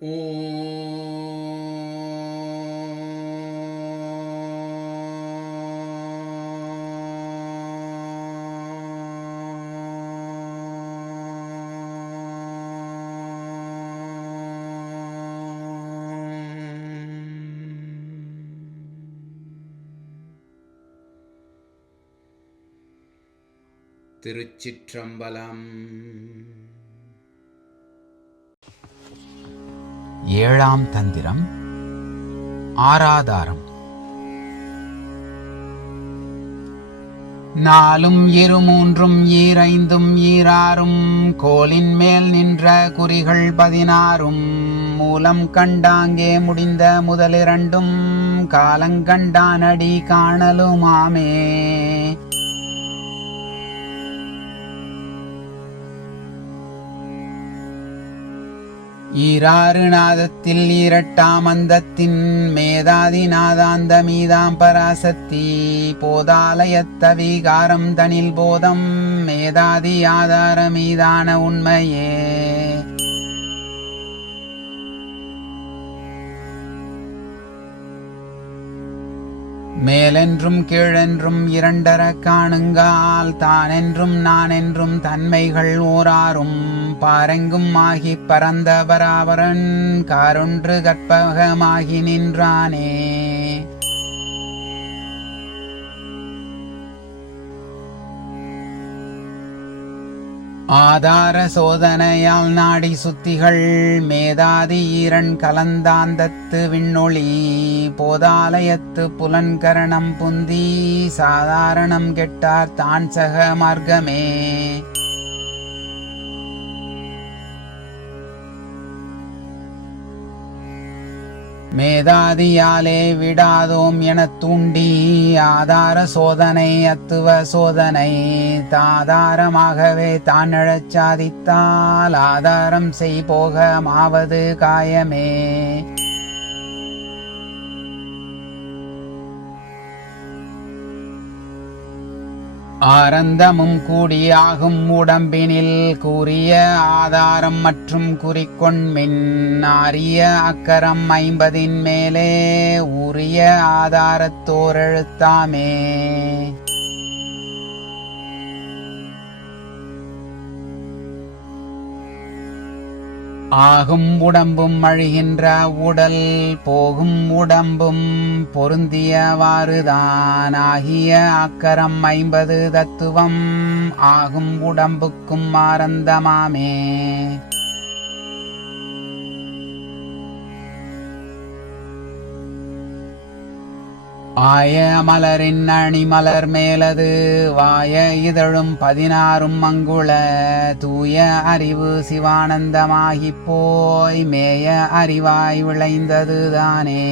ஓம் திருச்சிற்றம்பலம். ஏழாம் தந்திரம் ஆராதாரம். நாலும் இருமூன்றும் ஈரைந்தும் ஈராறும் கோலின் மேல் நின்ற குறிகள் 16 மூலம் கண்டாங்கே முடிந்த முதலிரண்டும் காலங்கண்டானடி காணலுமாமே. ஈராறு நாதத்தில் ஈரட்டாம் அந்தத்தின் மேதாதி நாதாந்த மீதாம் பராசக்தி போதாலயத்தவிகாரம் தனில் போதம் மேதாதி ஆதார மீதான உண்மையே. மேலென்றும் கீழென்றும் இரண்டர காணுங்கால் தானென்றும் நானென்றும் தன்மைகள் ஓராறும் பாரெங்கும் ஆகி பரந்த பராபரன் காரொன்று கற்பகமாகி நின்றானே. ஆதார சோதனையால் நாடி சுத்திகள் மேதாதி ஈரன் கலந்தாந்தத்து விண்ணொளி போதாலயத்து புலன்கரணம் புந்தி சாதாரணம் கெட்டார் தான் சக மார்க்கமே. மேதாதியாலே விடாதோம் எனத் தூண்டி ஆதார சோதனை அத்துவ சோதனை தாதாரமாகவே தான் எழச் சாதித்தால் ஆதாரம் செய் போக மாவது காயமே. ஆரந்தமும் கூடி ஆகும் உடம்பினில் கூறிய ஆதாரம் மற்றும் குறிக்கொண்மின் ஆரிய அக்கரம் 50 மேலே ஊறிய ஆதாரத்தோர் எழுத்தாமே. ஆகும் உடம்பும் அழிகின்ற உடல் போகும் உடம்பும் பொருந்தியவாறுதான் ஆகிய அக்கரம் 50 தத்துவம் ஆகும் உடம்புக்கும் ஆரந்தமாமே. ஆய மலரின் அணிமலர் மேலது வாய இதழும் 16 அங்குள தூய அறிவு சிவானந்தமாகிப் போய் மேய அறிவாய் விளைந்ததுதானே.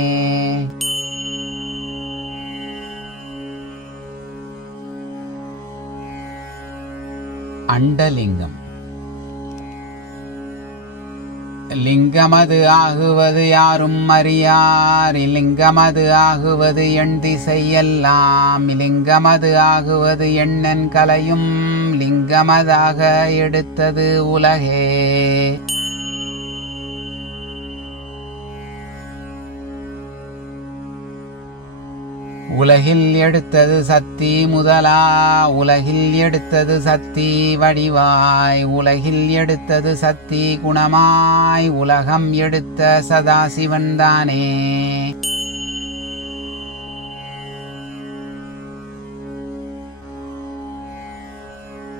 அண்டலிங்கம். லிங்கமது ஆகுவது யாரும் அறியார் இலிங்கமது ஆகுவது எண் திசையெல்லாம் இலிங்கமது ஆகுவது எண்ணன் கலையும் லிங்கமதாக எடுத்தது உலகே. உலகில் எடுத்தது சக்தி முதலா உலகில் எடுத்தது சக்தி வடிவாய் உலகில் எடுத்தது சக்தி குணமாய் உலகம் எடுத்த சதாசிவன்தானே.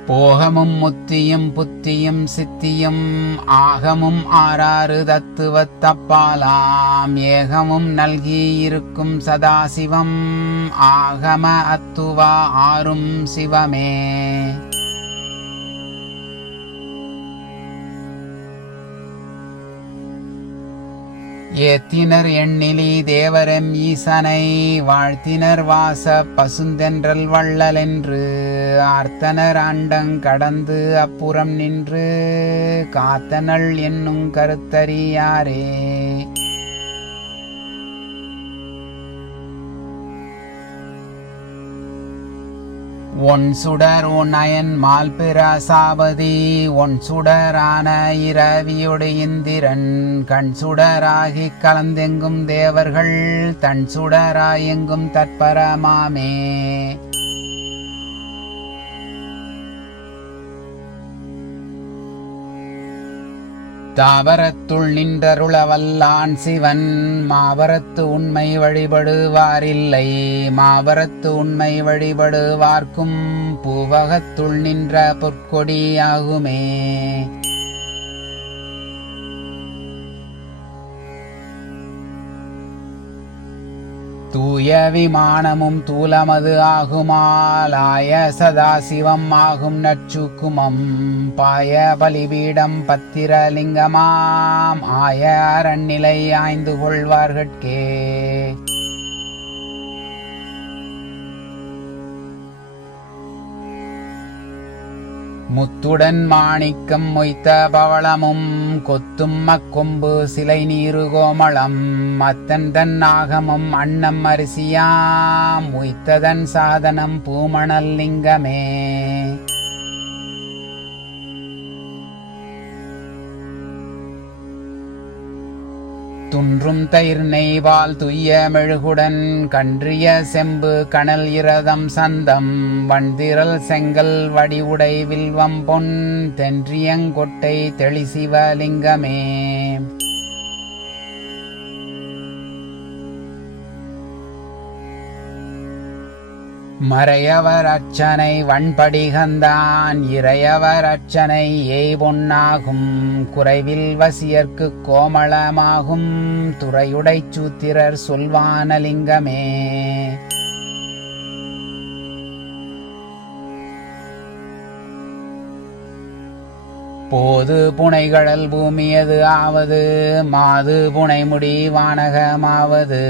போகமும் முத்தியும் புத்தியும் சித்தியும் ஆகமும் 6 தத்துவத்தப்பாலாம் ஏகமும் நல்கி இருக்கும் சதாசிவம் ஆகம அத்துவா 6 சிவமே. ஏத்தினர் எண்ணிலி தேவரம் ஈசனை வாழ்த்தினர் வாச பசுந்தென்றல் வள்ளலென்று ஆர்த்தனர் அண்டங் கடந்து அப்புறம் நின்று காத்தனள் என்னும் கருத்தறியாரே. ஒன் சுடர் உன்னயன் மால்பிரசாபதி ஒன் சுடரான இரவியொடு இந்திரன் கண் சுடராகி கலந்தெங்கும் தேவர்கள் தன் சுடராயெங்கும் தற்பரமாமே. தாவரத்துள் நின்றருளவல்லான் சிவன் மாபரத்து உண்மை வழிபடுவாரில்லை மாபரத்து உண்மை வழிபடுவார்க்கும் பூவகத்துள் நின்ற பொற்கொடியாகுமே. தூய விமானமும் தூலமது ஆகுமாலாய சதாசிவம் ஆகும் நற்சுக்குமம் பாய பலிபீடம் பத்திரலிங்கமாம் ஆய அரண்நிலை ஆய்ந்து கொள்வார்கட்கே. முத்துடன் மாணிக்கம் மொய்த்த பவளமும் கொத்தும் அக்கொம்பு சிலை நீரு கோமளம் அத்தன் தன் ஆகமம் அன்னம் அரிசியாம் உய்த்ததன் சாதனம் பூமணல் லிங்கமே. துன்றும் தயிர் நெய்வால் துய்ய மெழுகுடன் கன்றிய செம்பு கனல் இரதம் சந்தம் வண்திரல் செங்கல் வடிவுடை வில்வம் பொன் தென்றியங்கொட்டை தெளிசிவலிங்கமே. மறையவர் அர்ச்சனை வண்படிகந்தான் இறையவர் அர்ச்சனை ஏய் பொன்னாகும் குறைவில் வசியர்க்கு கோமளமாகும் துறையுடை சூத்திரர் சொல்வானலிங்கமே. போது புனைகடல் பூமியது ஆவது மாது புனைமுடி வானகமாவது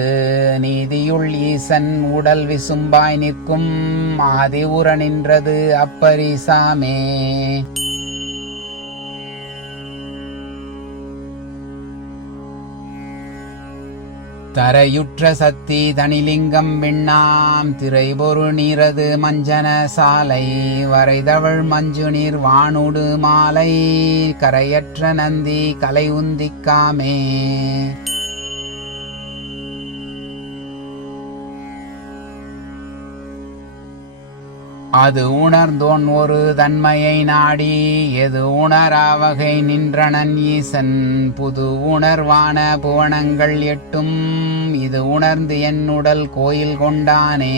நீதியுள் ஈசன் உடல் விசும்பாய் நிற்கும் ஆதி உற நின்றது அப்பரிசாமே. தரையுற்ற சக்தி தனிலிங்கம் விண்ணாம் திரைபொரு நீரது மஞ்சன சாலை வரைதவள் மஞ்சு நீர் வானுடு மாலை கரையற்ற நந்தி கலை உந்திக்காமே. அது உணர்ந்தோன் ஒரு தன்மையை நாடி எது உணராவகை நின்றனன் ஈசன் புது உணர்வான புவனங்கள் எட்டும் இது உணர்ந்து என் உடல் கோயில் கொண்டானே.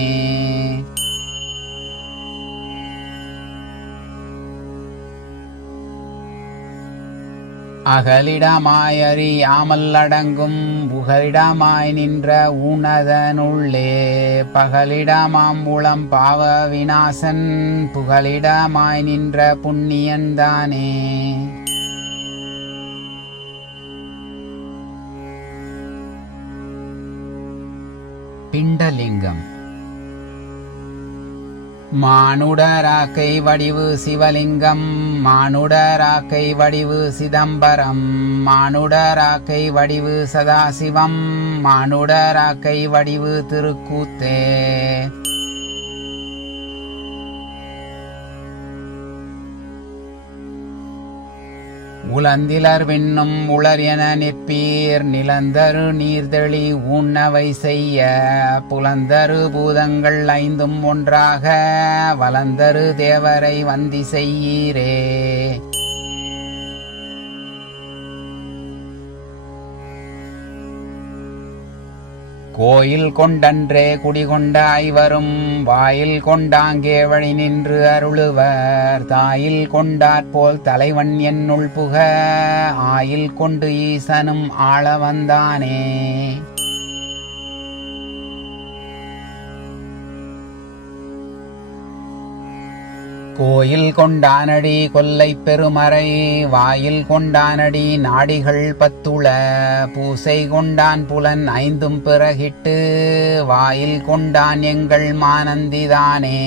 அகலிடமாயறியாமல் அடங்கும் புகலிடமாய் நின்ற ஊனதனுள்ளே பகலிடமாம்புளம் பாவ விநாசன் புகலிடமாய் நின்ற புண்ணியன்தானே. பிண்டலிங்கம் மானுடராக்கை வடிவு சிவலிங்கம் மானுடராக்கை வடிவு சிதம்பரம் மானுடராக்கை வடிவு சதாசிவம் மானுடராக்கை வடிவு திருக்கூத்தே. உலந்திலர் விண்ணும் உளர் என நிற்பீர் நிலந்தரு நீர்தெளி ஊன்னவை செய்ய புலந்தரு பூதங்கள் ஐந்தும் ஒன்றாக வலந்தரு தேவரை வந்தி செய்யீரே. கோயில் கொண்டன்றே குடிகொண்ட ஐவரும் வாயில் கொண்டாங்கே வழி நின்று அருளுவர் தாயில் கொண்டாற்போல் தலைவன் என்னுள் புக ஆயில் கொண்டு ஈசனும் ஆள வந்தானே. கோயில் கொண்டானடி கொல்லை பெருமறை வாயில் கொண்டானடி நாடிகள் பத்துள பூசை கொண்டான் புலன் ஐந்தும் பிறகிட்டு வாயில் கொண்டான் எங்கள் மானந்திதானே.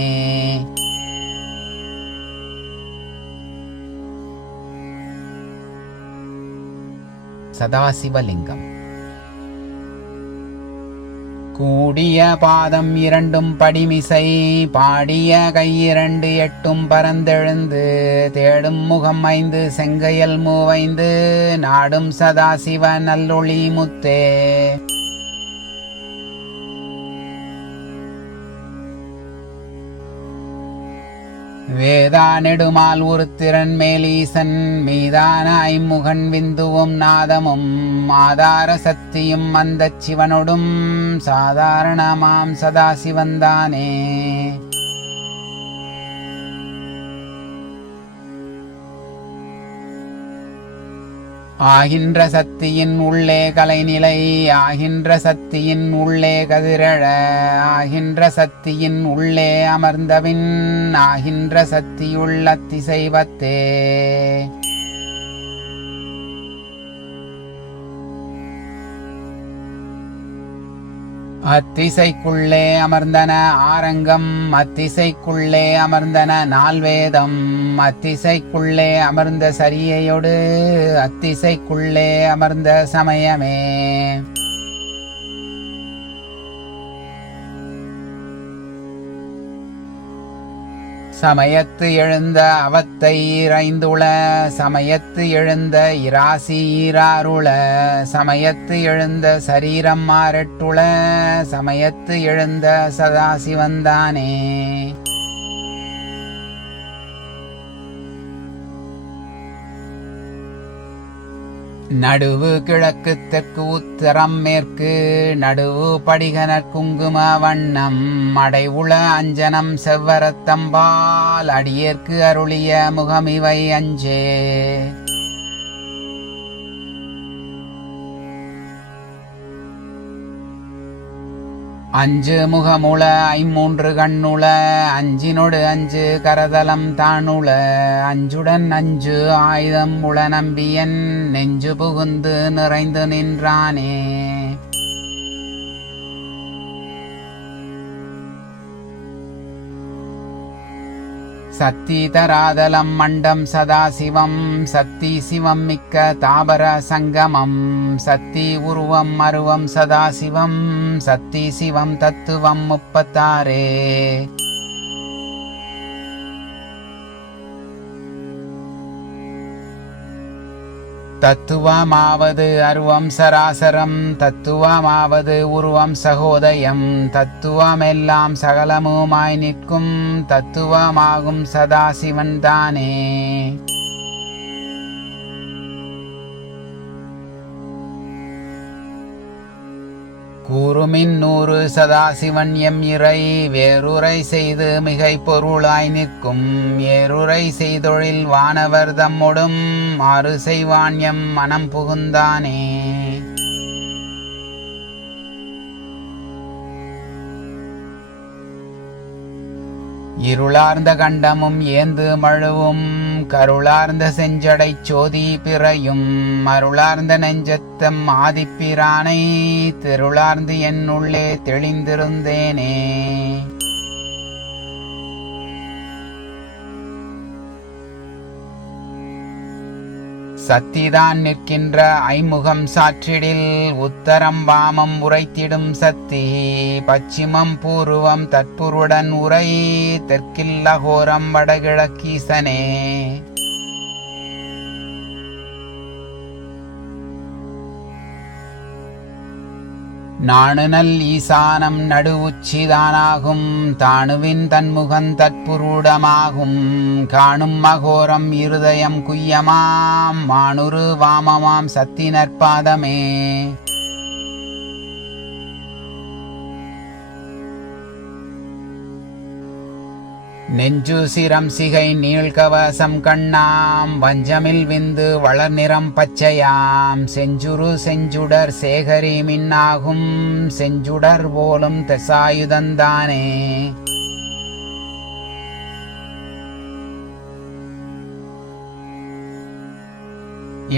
சதாசிவலிங்கம் கூடிய பாதம் இரண்டும் படிமிசை பாடிய கையிரண்டு எட்டும் பரந்தெழுந்து தேடும் முகம் 5 செங்கையல் 35 நாடும் சதாசிவ நல்லொளி முத்தே. வேதா நெடுமால் உருத்திரன் மேலீசன் மீதான 5முகன் விந்துவும் நாதமும் ஆதார சக்தியும் அந்த சிவனொடும் சாதாரணமாம் சதாசிவந்தானே. ஆகின்ற சக்தியின் உள்ளே கலைநிலை ஆகின்ற சக்தியின் உள்ளே கதிரழ ஆகின்ற சக்தியின் உள்ளே அமர்ந்தபின் ஆகின்ற சக்தியுள்ள திசைவத்தே. அத்திசைக்குள்ளே அமர்ந்தன ஆரங்கம் அத்திசைக்குள்ளே அமர்ந்தன 4 வேதம் அத்திசைக்குள்ளே அமர்ந்த சரியையொடு அத்திசைக்குள்ளே அமர்ந்த சமயமே. சமயத்து எழுந்த அவத்தை 5 சமயத்து எழுந்த இராசி 6 சமயத்து எழுந்த சரீரம் 6 சமயத்து எழுந்த சதாசிவந்தானே. நடுவு கிழக்கு தெற்கு உத்தரம் மேற்கு நடுவு படிகனர் குங்கும வண்ணம் அடைவுள அஞ்சனம் செவ்வரத்தம்பால் அடியேற்கு அருளிய முகமிவை 5. அஞ்சு முகமுள 5 கண்ணுள அஞ்சினொடு 5 கரதலம் தானுள அஞ்சுடன் 5 ஆயுதம் உள நம்பியன் நெஞ்சு புகுந்து நிறைந்து நின்றானே. சத்தி தராதலம் மண்டம் சதாசிவம் சத்தி சிவம் மிக்க தாபர சங்கமம் சத்தி உருவம் அருவம் சதாசிவம் சத்தி சிவம் தத்துவம் 36. தத்துவமாவது அருவம் சராசரம் தத்துவமாவது உருவம் சகோதயம் தத்துவமெல்லாம் சகலமுமாய் நிற்கும் தத்துவமாகும் சதாசிவன் தானே. கூறுமின் 100 சதாசிவன் எம் இறை வேறுரை செய்து மிகை பொருளாய் நிற்கும் ஏறுரை செய்தொழில் வானவர் தம்மொடும் 6 செய்வான் எம் மனம் புகுந்தானே. இருளார்ந்த கண்டமும் ஏந்து மழுவும் கருளார்ந்த செஞ்சடை சோதி பிறையும் அருளார்ந்த நெஞ்சத்தம் ஆதிப்பிரானை திருளார்ந்து என்னுள்ளே தெளிந்திருந்தேனே. சத்திதான் நிற்கின்ற 5 முகம் சாற்றிடில் உத்தரம் வாமம் உரைத்திடும் சத்தி பச்சிமம் பூர்வம் தற்புருடன் உரை தெற்கில் அகோரம் வடகிழக்கீசனே. நாணுநல் ஈசானம் நடு உச்சிதானாகும் தாணுவின் தன்முகன் தற்புருடமாகும் காணும் அகோரம் இருதயம் குய்யமாம் மானுரு வாமமாம் சத்தி நற்பாதமே. நெஞ்சு சிரம் சிகை நீள்கவசம் கண்ணாம் வஞ்சமில் விந்து வளர் நிறம் பச்சையாம் செஞ்சுரு செஞ்சுடர் சேகரி மின்னாகும் செஞ்சுடர் போலும் தசாயுதந்தானே.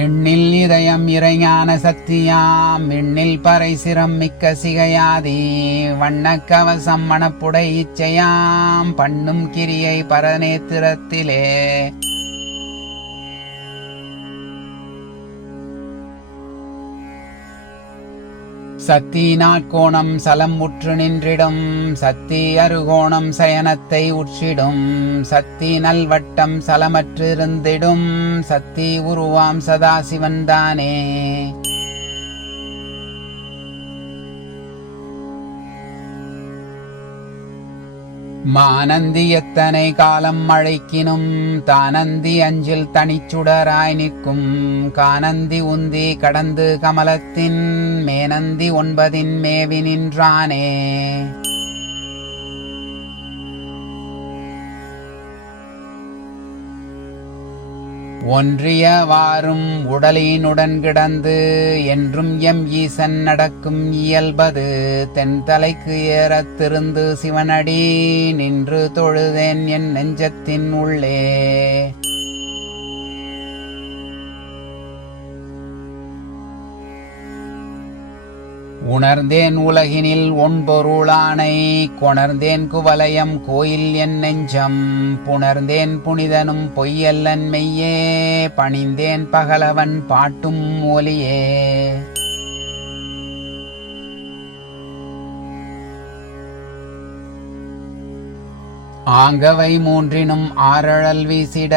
எண்ணில் இதயம் இறைஞான சக்தியாம் எண்ணில் பறை சிரம் மிக்க சிகையாதி வண்ணக் கவசம் மணப்புடை இச்சையாம் பண்ணும் கிரியை பரநேத்திரத்திலே. சத்தி நாட்கோணம் சலம் உற்று நின்றிடும், சத்தி அருகோணம் சயனத்தை உற்றிடும், சத்தி நல்வட்டம் சலமற்றிருந்திடும், சத்தி உருவாம் சதாசிவன்தானே. மானந்தி எத்தனை காலம் அழைக்கினும், தானந்தி அஞ்சில் தனிச்சுடராய் நிற்கும், கானந்தி உந்தி கடந்து கமலத்தின், மேனந்தி 9 மேவி நின்றானே. ஒன்றியவாறும் உடலினுடன் கிடந்து, என்றும் எம் ஈசன் நடக்கும் இயல்பது, தென்தலைக்கு ஏறத் திருந்து சிவனடி, நின்று தொழுதேன் என் நெஞ்சத்தின் உள்ளே. உணர்ந்தேன் உலகினில் ஒன்பொருளானை, கொணர்ந்தேன் குவலயம் கோயில் என் நெஞ்சம், புணர்ந்தேன் புனிதனும் பொய்யல்லன் மெய்யே, பணிந்தேன் பகலவன் பாட்டும் ஒலியே. ஆங்கவை 3னும் ஆரழல் வீசிட,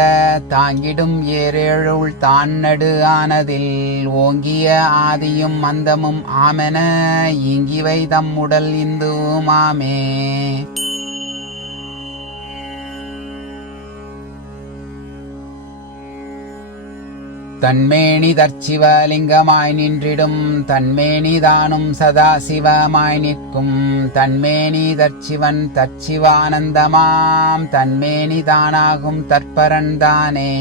தாங்கிடும் ஏரேழுள் தான் நடு ஆனதில், ஓங்கிய ஆதியும் அந்தமும் ஆமென, ஈங்கிவை தம்முடல் இந்துமாமே. தன்மேனி தற்சிவலிங்கமாய் நின்றிடும், தன்மேனி தானும் சதாசிவமாய் நிற்கும், தன்மேனி தற்சிவன் தற்சிவானந்தமாம், தன்மேனி தானாகும் தற்பரன் தானே.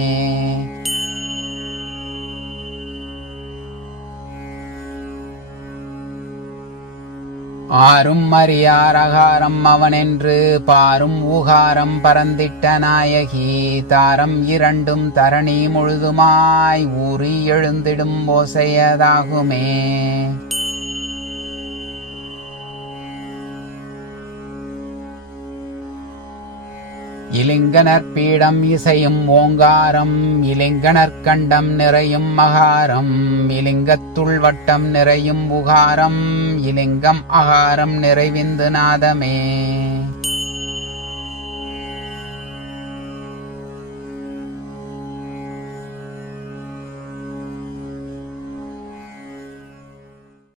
ஆரும் அறியார் அகாரம் அவனென்று, பாரும் ஊகாரம் பரந்திட்ட நாயகி, தாரம் 2ம் தரணி முழுதுமாய், ஊறி எழுந்திடும் ஓசையதாகுமே. இலிங்கனர் பீடம் இசையும் ஓங்காரம், இலிங்கனர் கண்டம் நிறையும் மகாரம், இலிங்கத்துள் வட்டம் நிறையும் உகாரம், இலிங்கம் அகாரம் நிறைவிந்து நாதமே.